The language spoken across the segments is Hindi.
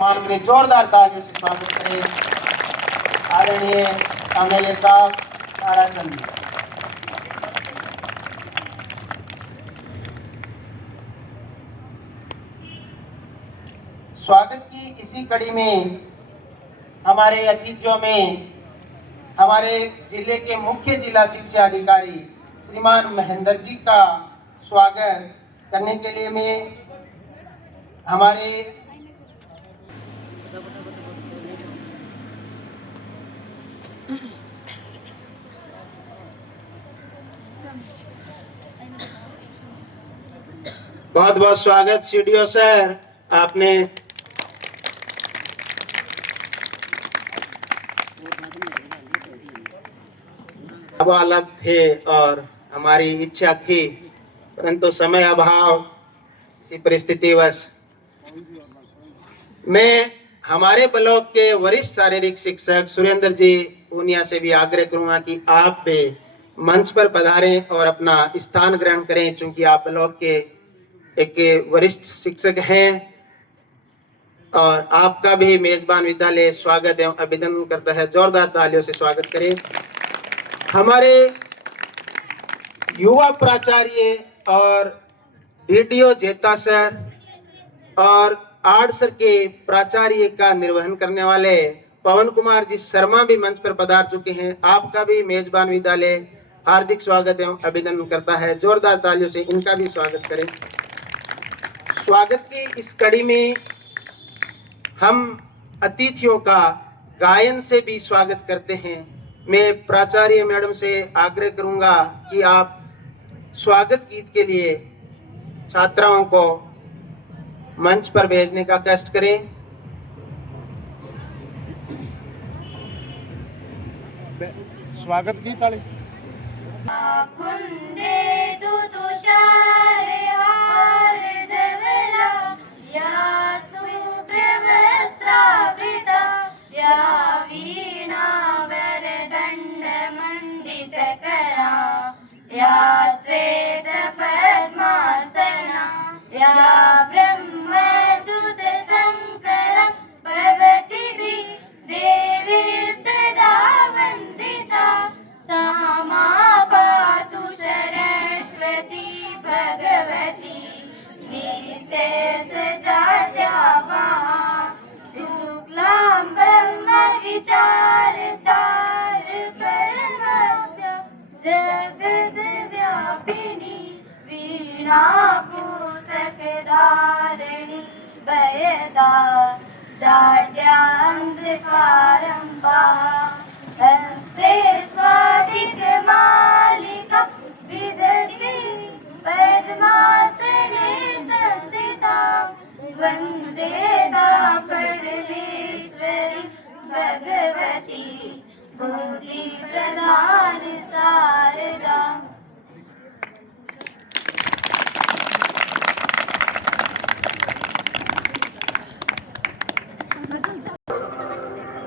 मान के जोरदार तालियों से स्वागत करें आदरणीय एमएलए साहब ताराचंद जी। स्वागत की इसी कड़ी में हमारे अतिथियों में हमारे जिले के मुख्य जिला शिक्षा अधिकारी श्रीमान महेंद्र जी का स्वागत करने के लिए मैं हमारे बहुत बहुत स्वागत सीडीओ सर। आपने अब अलग थे और हमारी इच्छा थी, परंतु समय अभाव इसी परिस्थितिवश मैं हमारे ब्लॉक के वरिष्ठ शारीरिक शिक्षक सुरेंद्र जी पूनिया से भी आग्रह करूंगा कि आप भी मंच पर पधारें और अपना स्थान ग्रहण करें, चूंकि आप ब्लॉक के एक वरिष्ठ शिक्षक हैं और आपका भी मेजबान विद्यालय स्वागत एवं अभिनंदन करता है। जोरदार तालियों से स्वागत करें हमारे युवा प्राचार्य और डीडीओ जेता सर और आर्ट सर के प्राचार्य का निर्वहन करने वाले पवन कुमार जी शर्मा भी मंच पर पधार चुके हैं। आपका भी मेजबान विद्यालय हार्दिक स्वागत एवं अभिनंदन करता है। जोरदार तालियों से इनका भी स्वागत करें। स्वागत की इस कड़ी में हम अतिथियों का गायन से भी स्वागत करते हैं। मैं प्राचार्य मैडम से आग्रह करूंगा कि आप स्वागत गीत के लिए छात्राओं को मंच पर भेजने का कष्ट करें। स्वागत गीत वाले जाड्यांधकारंबा हस्ते स्वाधिक मालिका विदधि पद्मासने संस्थिता वंदे परमेश्वरी भगवती बुद्धि प्रदान शारदा।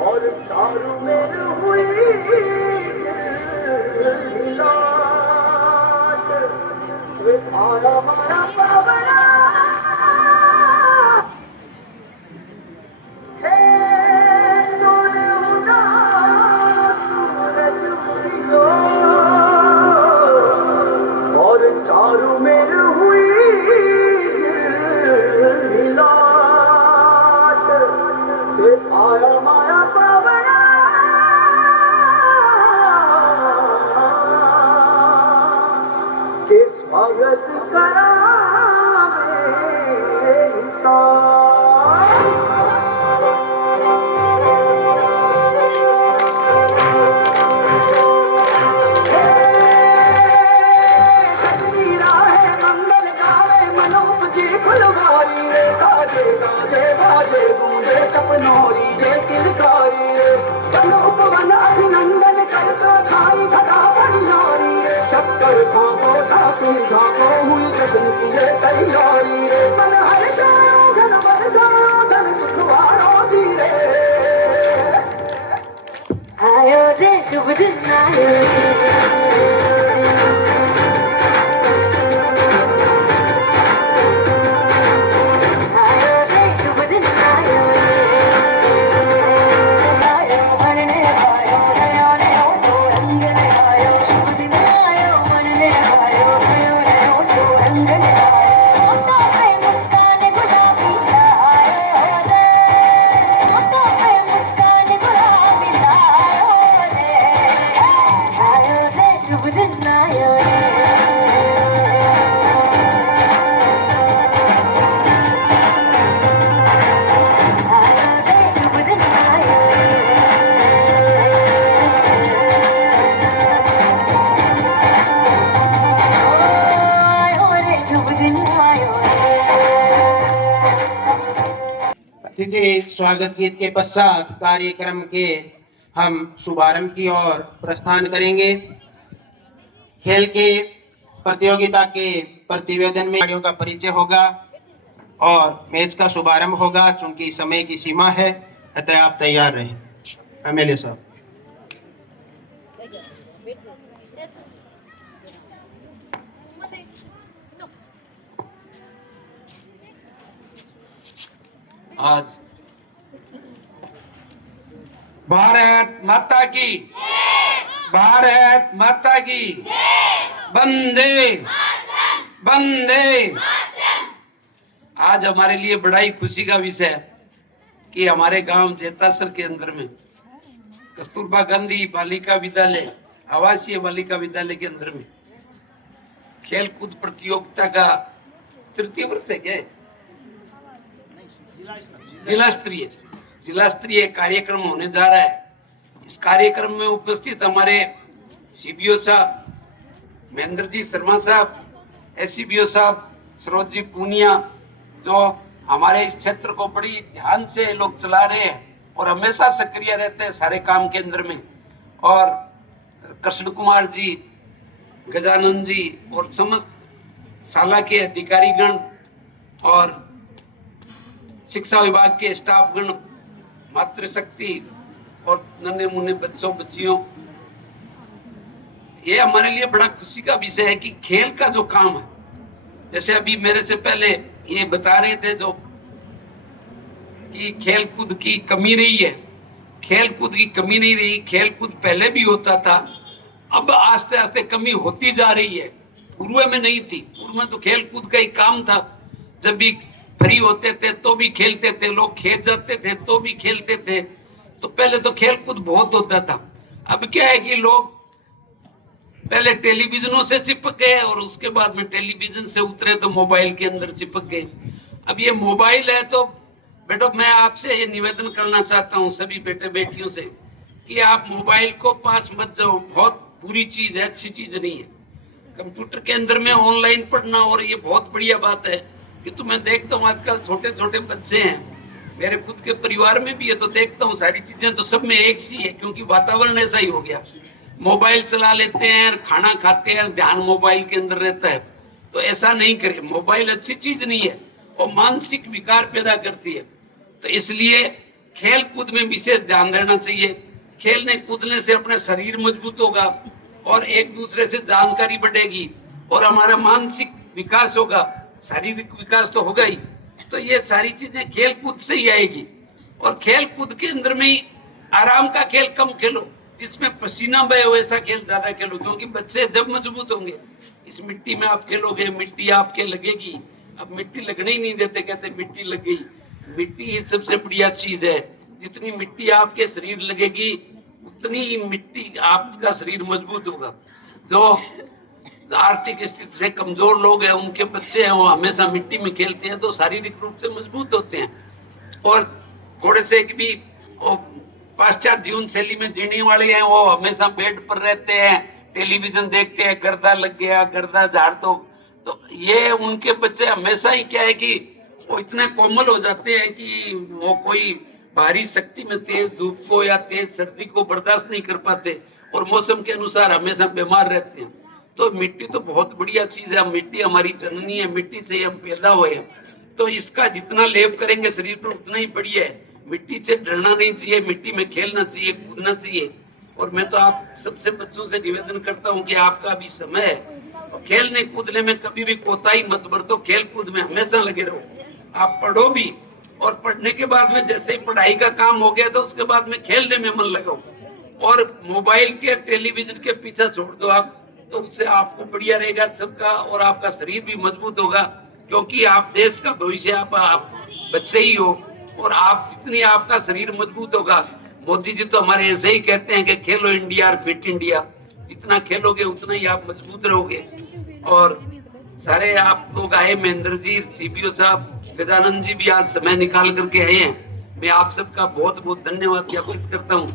और चारू मेर हुई झिलमिलाट, वे आया मारा पावना हे सोने उड़ा सूरज उड़ियो। और चारू मेर हुई झिलमिलाट, वे आया मारा पावना के स्वागत करावे साजे गाजे बाजे गूंजे सपनोरी ये किलकारी तनोपवन अभिनंदन करता छाई धरा बनियारी शक्कर भागो झांको झांको हुई जश्न की ये तैयारी मन हर्षा धन बरसा धन सुखवारो धीरे आयो रे शुभ दिन आयो रे शुभ दिन आयो जी स्वागत गीत के पश्चात कार्यक्रम के हम शुभारंभ की ओर प्रस्थान करेंगे। खेल के प्रतियोगिता के प्रतिवेदन में खिलाड़ियों का परिचय होगा और मैच का शुभारंभ होगा। चूंकि समय की सीमा है, अतः आप तैयार रहें। एमएलए साहब। आज भारत माता की, भारत माता की, वंदे वंदे। आज हमारे लिए बड़ा ही खुशी का विषय है कि हमारे गांव जेतासर के अंदर में कस्तूरबा गांधी बालिका विद्यालय, आवासीय बालिका विद्यालय के अंदर में खेलकूद प्रतियोगिता का तृतीय वर्ष है। क्या है? जिला स्तरीय कार्यक्रम होने जा रहा है। इस कार्यक्रम में उपस्थित हमारे सीबीओ साहब महेंद्र जी शर्मा साहब, एससीबीओ साहब सरोज जी पूनिया, जो हमारे इस क्षेत्र को बड़ी ध्यान से लोग चला रहे हैं और हमेशा सक्रिय रहते हैं सारे काम के अंदर में, और कृष्ण कुमार जी, गजानंद जी और समस्त शाला के अधिकारीगण और शिक्षा विभाग के स्टाफगण, मातृशक्ति और नन्हे मुन्ने बच्चों बच्चियों, ये हमारे लिए बड़ा खुशी का विषय है कि खेल का जो काम है, जैसे अभी मेरे से पहले ये बता रहे थे जो कि खेल कूद की कमी रही है। खेल कूद की कमी नहीं रही, खेल कूद पहले भी होता था, अब आस्ते आस्ते कमी होती जा रही है। पूर्व में नहीं थी, पूर्व में तो खेल कूद का ही काम था। जब भी फ्री होते थे तो भी खेलते थे, लोग खेत जाते थे तो भी खेलते थे। तो पहले तो खेल कूद बहुत होता था। अब क्या है कि लोग पहले टेलीविजनों से चिपक गए और उसके बाद में टेलीविजन से उतरे तो मोबाइल के अंदर चिपक गए। अब ये मोबाइल है तो बेटो मैं आपसे ये निवेदन करना चाहता हूँ सभी बेटे बेटियों से कि आप मोबाइल को पास मत जाओ। बहुत बुरी चीज है, अच्छी चीज नहीं है। कंप्यूटर के अंदर में ऑनलाइन पढ़ना, और ये बहुत बढ़िया बात है कि तुम्हें देखता हूँ आजकल छोटे छोटे बच्चे हैं, मेरे खुद के परिवार में भी है, तो देखता हूँ सारी चीजें तो सब में एक सी है, क्योंकि वातावरण ऐसा ही हो गया। मोबाइल चला लेते हैं, खाना खाते हैं, ध्यान मोबाइल के अंदर रहता है। तो ऐसा नहीं करें। मोबाइल अच्छी चीज नहीं है और मानसिक विकार पैदा करती है। तो इसलिए खेल कूद में विशेष ध्यान देना चाहिए। खेलने कूदने से अपना शरीर मजबूत होगा और एक दूसरे से जानकारी बढ़ेगी और हमारा मानसिक विकास होगा, शारीरिक विकास तो होगा ही। तो ये सारी चीजें खेल कूद से ही आएगी। और खेल कूद के अंदर में ही आराम का खेल कम खेलो, जिसमें पसीना बहे वैसा खेल ज्यादा खेलो, क्योंकि बच्चे जब मजबूत होंगे, इस मिट्टी में आप खेलोगे, मिट्टी आपके लगेगी। अब मिट्टी लगने ही नहीं देते, कहते मिट्टी लग गई। मिट्टी ही सबसे बढ़िया चीज है। जितनी मिट्टी आपके शरीर लगेगी उतनी ही मिट्टी आपका शरीर मजबूत होगा। जो आर्थिक स्थिति से कमजोर लोग हैं, उनके बच्चे हैं, वो हमेशा मिट्टी में खेलते हैं तो शारीरिक रूप से मजबूत होते हैं। और थोड़े से भी पाश्चात्य जीवन शैली में जीने वाले हैं, वो हमेशा बेड पर रहते हैं, टेलीविजन देखते हैं, गर्दा लग गया, गर्दा झाड़ दो। तो ये उनके बच्चे हमेशा ही क्या है कि वो इतने कोमल हो जाते हैं कि वो कोई भारी शक्ति में तेज धूप को या तेज सर्दी को बर्दाश्त नहीं कर पाते और मौसम के अनुसार हमेशा बीमार रहते हैं। तो मिट्टी तो बहुत बढ़िया चीज है। मिट्टी हमारी जननी है, मिट्टी से हम पैदा हुए हैं, तो इसका जितना लेप करेंगे शरीर पर उतना ही बढ़िया है। मिट्टी से डरना नहीं चाहिए, मिट्टी में खेलना चाहिए, कूदना चाहिए। और मैं तो आप सबसे बच्चों से निवेदन करता हूँ कि आपका भी समय है और खेलने कूदने में कभी भी कोताही मत बरतो। खेल कूद में हमेशा लगे रहो। आप पढ़ो भी, और पढ़ने के बाद में जैसे ही पढ़ाई का काम हो गया तो उसके बाद में खेलने में मन लगाओ और मोबाइल के टेलीविजन के पीछे छोड़ दो आप, तो उससे आपको बढ़िया रहेगा सबका और आपका शरीर भी मजबूत होगा, क्योंकि आप देश का भविष्य, आप बच्चे ही हो। और आप जितनी आपका शरीर मजबूत होगा, मोदी जी तो हमारे ऐसे ही कहते हैं कि खेलो इंडिया और फिट इंडिया। जितना खेलोगे उतना ही आप मजबूत रहोगे। और सारे आप लोग आए, महेंद्र जी, सीबीओ साहब, गजानंद जी भी आज समय निकाल करके आए हैं। मैं आप सबका बहुत बहुत धन्यवाद ज्ञापित करता हूँ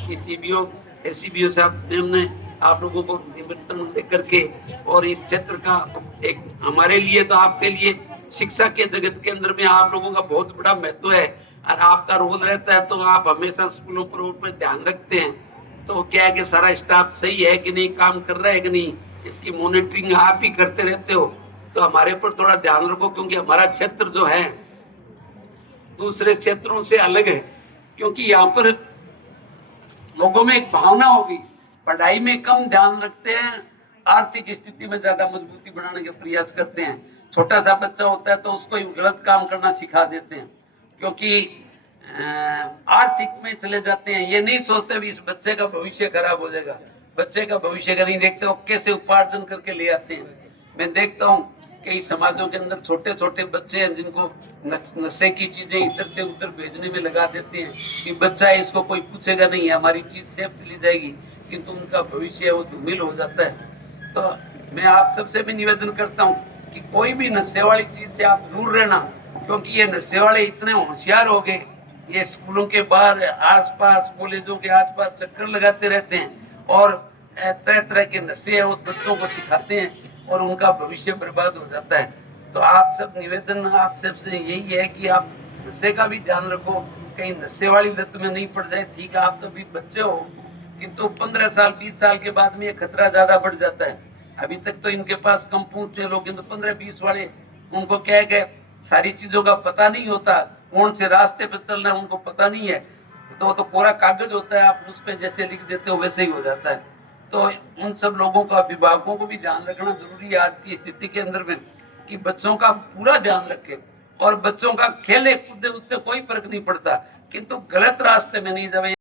कि सीबीओ एससीबीओ साहब ने आप लोगों को निमंत्रण देकर के और इस क्षेत्र का एक हमारे लिए तो आपके लिए शिक्षा के जगत के अंदर में आप लोगों का बहुत बड़ा महत्व है। और आपका रोल रहता है तो आप हमेशा स्कूलों पर ध्यान रखते हैं। तो क्या है कि सारा स्टाफ सही है कि नहीं, काम कर रहा है कि नहीं, इसकी मॉनिटरिंग आप ही करते रहते हो। तो हमारे पर थोड़ा ध्यान रखो, क्योंकि हमारा क्षेत्र जो है दूसरे क्षेत्रों से अलग है। क्योंकि यहाँ पर लोगों में एक भावना होगी, पढ़ाई में कम ध्यान रखते हैं, आर्थिक स्थिति में ज्यादा मजबूती बनाने के प्रयास करते हैं। छोटा सा बच्चा होता है तो उसको ही गलत काम करना सिखा देते हैं, क्योंकि आर्थिक में चले जाते हैं। ये नहीं सोचते भी इस बच्चे का भविष्य खराब हो जाएगा, बच्चे का भविष्य का नहीं देखते, वो कैसे उपार्जन करके ले आते हैं। मैं देखता हूँ कई समाजों के अंदर छोटे छोटे बच्चे हैं जिनको नशे की चीजें इधर से उधर भेजने में लगा देते हैं कि बच्चा है, इसको कोई पूछेगा नहीं है, हमारी चीज सेफ चली जाएगी, किंतु उनका भविष्य वो धूमिल हो जाता है। तो मैं आप सबसे भी निवेदन करता हूँ कि कोई भी नशे वाली चीज से आप दूर रहना, क्योंकि ये नशे वाले इतने होशियार हो गए, ये स्कूलों के बाहर आसपास, कॉलेजों के आसपास चक्कर लगाते रहते हैं और तरह तरह के नशे उस बच्चों को सिखाते हैं और उनका भविष्य बर्बाद हो जाता है। तो आप सब निवेदन आप सबसे यही है कि आप नशे का भी ध्यान रखो, कहीं नशे वाली लत में नहीं पड़ जाए। ठीक है, आप तो भी बच्चे हो, किंतु 15 साल 20 साल के बाद में ये खतरा ज्यादा बढ़ जाता है। अभी तक तो इनके पास कम पूछते लोग, किंतु 15-20 वाले उनको क्या है, सारी चीजों का पता नहीं होता, कौन से रास्ते पर चलना है उनको पता नहीं है। तो कोरा कागज होता है, आप उस पर जैसे लिख देते हो वैसे ही हो जाता है। तो उन सब लोगों का, अभिभावकों को भी ध्यान रखना जरूरी है आज की स्थिति के अंदर में, कि बच्चों का पूरा ध्यान रखें और बच्चों का खेले कूदे उससे कोई फर्क नहीं पड़ता, किंतु गलत रास्ते में नहीं जाए।